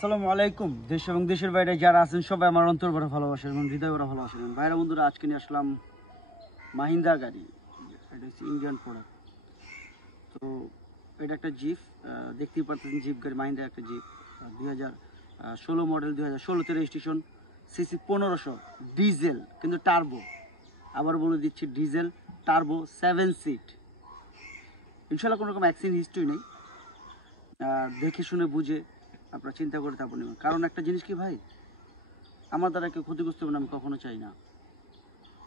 আসসালামু আলাইকুম। দেশ এবং দেশের বাইরে যারা আছেন সবাই আমার অন্তর ভরা ভালোবাসা এবং হৃদয় ভরা ভালোবাসা। ভাইরা বন্ধুরা, আজকে নিয়ে আসলাম মাহিন্দ্রা গাড়ি। এটা হচ্ছে ইন্ডিয়ান প্রোডাক্ট। তো এটা একটা জিপ, দেখতেই পাচ্ছেন জিপ গাড়ি, মাহিন্দ্রা একটা জিপ 2016 মডেল, 2016তে রেজিস্ট্রেশন, সিসি 1500, ডিজেল কিন্তু টার্বো। আবার বলে দিচ্ছি, ডিজেল টার্বো, 7 সিট। ইনশাল্লাহ কোনো রকম অ্যাক্সিডেন্ট হিস্ট্রি নেই। দেখে শুনে বুঝে আপনারা চিন্তা করে তারপর নেবেন। কারণ একটা জিনিস কি ভাই, আমার দ্বারা কেউ ক্ষতিগ্রস্ত হবে না, আমি কখনো চাই না।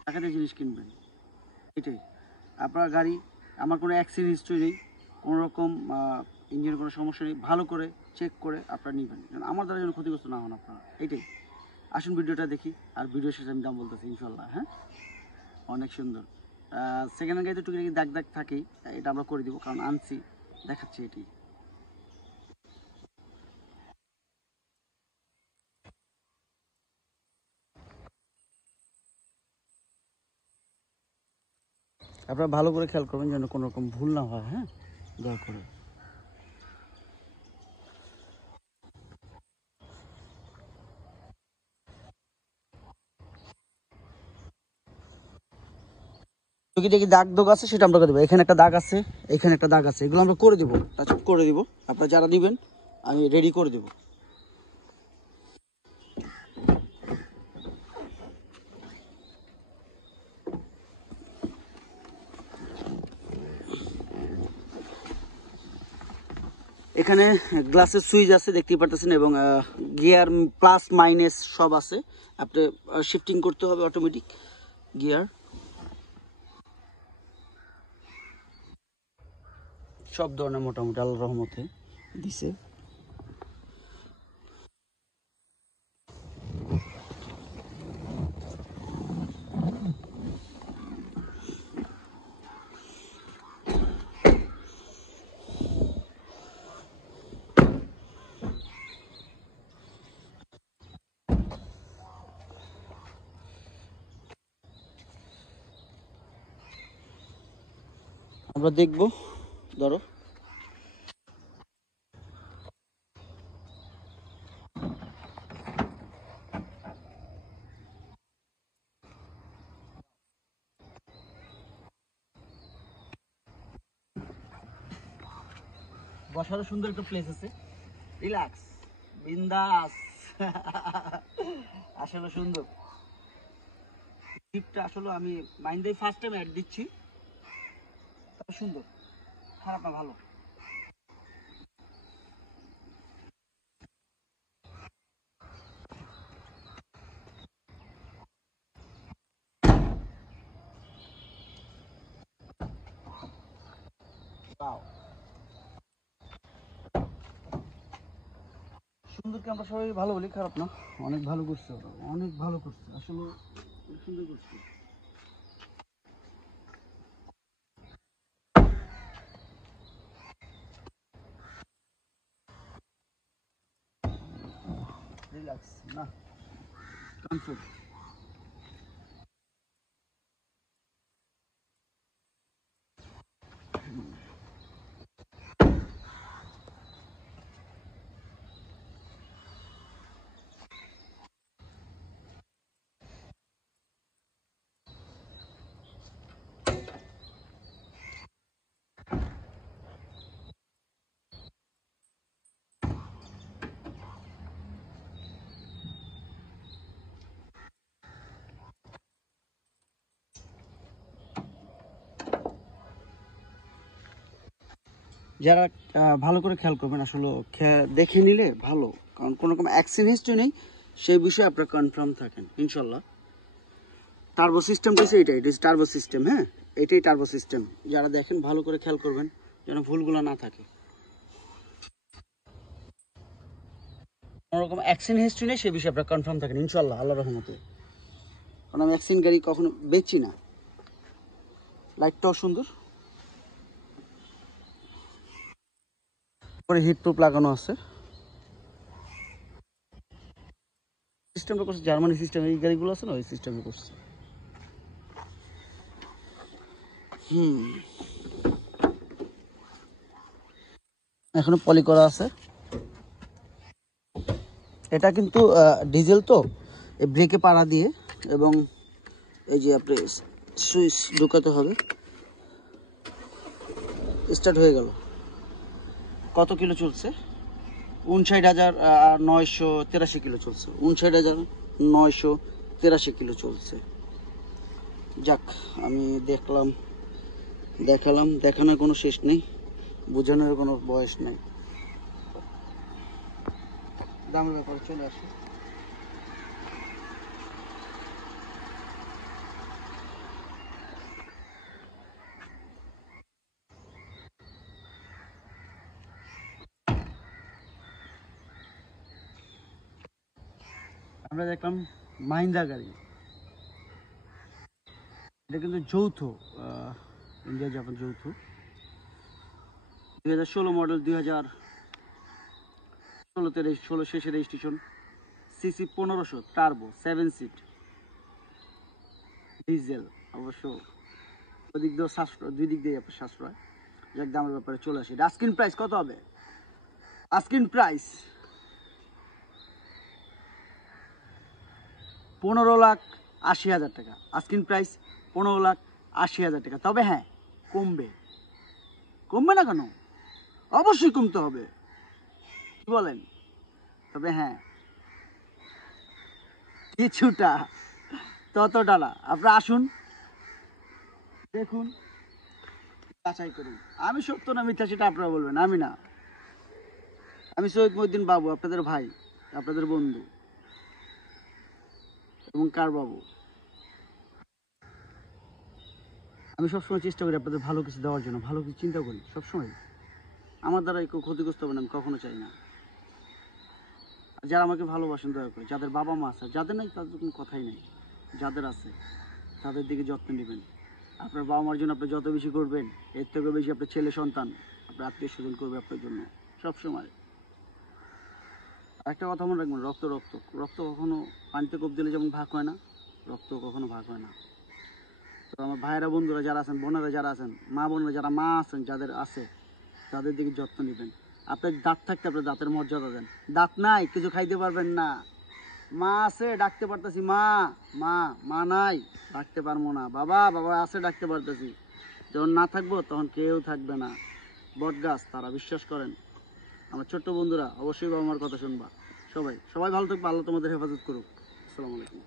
টাকাতে জিনিস কিনবেন, এটাই আপনার গাড়ি। আমার কোনো অ্যাক্সিডেন্ট হিস্ট্রি নেই, কোনো রকম ইঞ্জিনের কোনো সমস্যা নেই। ভালো করে চেক করে আপনারা নেবেন, কারণ আমার দ্বারা যেন ক্ষতিগ্রস্ত না হন আপনারা। এটাই। আসুন ভিডিওটা দেখি, আর ভিডিও শেষে আমি দাম বলতেছি ইনশাল্লাহ। হ্যাঁ, অনেক সুন্দর। সেকেন্ড হ্যান্ড গাড়িতে টুকি দাগ দাগ থাকেই, এটা আমরা করে দিব, কারণ আনছি, দেখাচ্ছি এটি। আপনারা ভালো করে খেয়াল করবেন যেন কোনো রকম ভুল না হয়। হ্যাঁ, দয়া করে। যদি দেখি দাগ দোগ আছে সেটা আমরা করে দেবো। এখানে একটা দাগ আছে, এখানে একটা দাগ আছে, এগুলো আমরা করে দেবো, টাচ করে দেবো। আপনারা যারা দিবেন আমি রেডি করে দেবো। এখানে গ্লাসের সুইচ আছে, দেখতেই পারতেছেন, এবং গিয়ার প্লাস মাইনাস সব আছে। আপনি শিফটিং করতে হবে, অটোমেটিক গিয়ার, সব ধরনের মোটামুটি আল্লাহর রহমতে দিছে। আমরা দেখবো, ধরো বসারও সুন্দর একটা প্লেস আছে, রিল্যাক্স, বিন্দাস। আসলে সুন্দর জিপটা, আসলে আমি মাইন্ডে ফার্স্ট টাইম অ্যাড দিচ্ছি, সুন্দর, খারাপ না, ভালো। সুন্দরকে আমরা সবাই ভালো বলি, খারাপ না, অনেক ভালো করছে ওরা, অনেক ভালো করছে আসলে, সুন্দর করছে। রিল্যাক্স না, কমফোর্ট। যারা ভালো করে খেয়াল করবেন, আসলে দেখে নিলে ভালো, কারণ কোনো রকম অ্যাক্সিডেন্ট হিস্ট্রি নেই, সেই বিষয়ে আপনারা কনফার্ম থাকেন ইনশাল্লাহ। টার্বো সিস্টেমটা হচ্ছে এটা, এটা টার্বো সিস্টেম। হ্যাঁ, এটাই টার্বো সিস্টেম। যারা দেখেন ভালো করে খেয়াল করবেন যেন ভুলগুলো না থাকে। কোনো রকম অ্যাক্সিডেন্ট হিস্ট্রি নেই, সেই বিষয়ে আপনারা কনফার্ম থাকেন ইনশাল্লাহ, আল্লাহর রহমতে। কারণ আমি অ্যাক্সিডেন্ট গাড়ি কখনো বেচি না। লাইটটাও সুন্দর, পরে হিট প্রুফ লাগানো আছে। সিস্টেমটা করছে জার্মানি সিস্টেম, এই গাড়িগুলো আছে না, ওই সিস্টেমে করছে। এখনো পলি করা আছে। এটা কিন্তু ডিজেল তো, এই ব্রেকে পাড়া দিয়ে এবং এই যে আপনি সুইচ ঢুকাতে হবে, স্টার্ট হয়ে গেল। কত কিলো চলছে? 59,983 কিলো চলছে, 59,983 কিলো চলছে। যাক, আমি দেখালাম, দেখানোর কোনো শেষ নেই, বোঝানোর কোনো বয়স নেই। দামের ব্যাপারে চলে আসে। আমরা দেখলাম মাহিন্দ্রা গাড়ি, এটা কিন্তু যৌথ, ইন্ডিয়া জাপান যৌথ, 2016 মডেল, 2016 শেষে registration, CC 1500, turbo 7 seat, diesel. অবশ্য ওদিক দিয়েও সাশ্রয়, দুই দিক দিয়ে আপনার সাশ্রয়। যাক, দামের ব্যাপারে চলে আসি। আস্কিং প্রাইস কত হবে? আস্কিং প্রাইস 15,80,000 টাকা। আস্কিং প্রাইস 15,80,000 টাকা। তবে হ্যাঁ, কমবে না কেন? অবশ্যই কমতে হবে, কি বলেন? তবে হ্যাঁ, কিছুটা, ততটা না। আপনারা আসুন, দেখুন, যাচাই করুন। আমি সত্য না মিথ্যা সেটা আপনারা বলবেন, আমি না। আমি সৈয়দ মহিউদ্দিন বাবু, আপনাদের ভাই, আপনাদের বন্ধু এবং কার বাবু। আমি সবসময় চেষ্টা করি আপনাদের ভালো কিছু দেওয়ার জন্য, ভালো কিছু চিন্তা করি সবসময়। আমার দ্বারা কেউ ক্ষতিগ্রস্ত হবে না, আমি কখনো চাই না। আর যারা আমাকে ভালোবাসেন, দয়া করে, যাদের বাবা মা আছে, যাদের নাই তাদের কোনো কথাই নেই, যাদের আছে তাদের দিকে যত্ন নেবেন। আপনার বাবা মার জন্য আপনি যত বেশি করবেন, এর থেকে বেশি আপনার ছেলে সন্তান, আপনার আত্মীয় স্বজন করবে আপনার জন্য সবসময়। একটা কথা মনে রাখবেন, রক্ত রক্ত রক্ত কখনো পানিতে কোপ দিলে যেমন ভাগ হয় না, রক্ত কখনো ভাগ হয় না। তো আমার ভাইয়েরা, বন্ধুরা যারা আছেন, বোনেরা যারা আছেন, মা বোনেরা যারা মা আছেন, যাদের আছে, তাদের দিকে যত্ন নেবেন। আপনার দাঁত থাকতে আপনার দাঁতের মর্যাদা দেন। দাঁত নাই, কিছু খাইতে পারবেন না, মা আছে ডাকতে পারতেছি, মা মা মা নাই ডাকতে পারবো না, বাবা বাবা আছে ডাকতে পারতেছি। যখন না থাকবো তখন কেউ থাকবে না। বট গাছ, তারা বিশ্বাস করেন। আমার ছোট্ট বন্ধুরা, অবশ্যই বাবা মার কথা শুনবা। সবাই সবাই ভালো থাকবে, আল্লাহ তোমাদের হেফাজত করুক। আসসালামু আলাইকুম।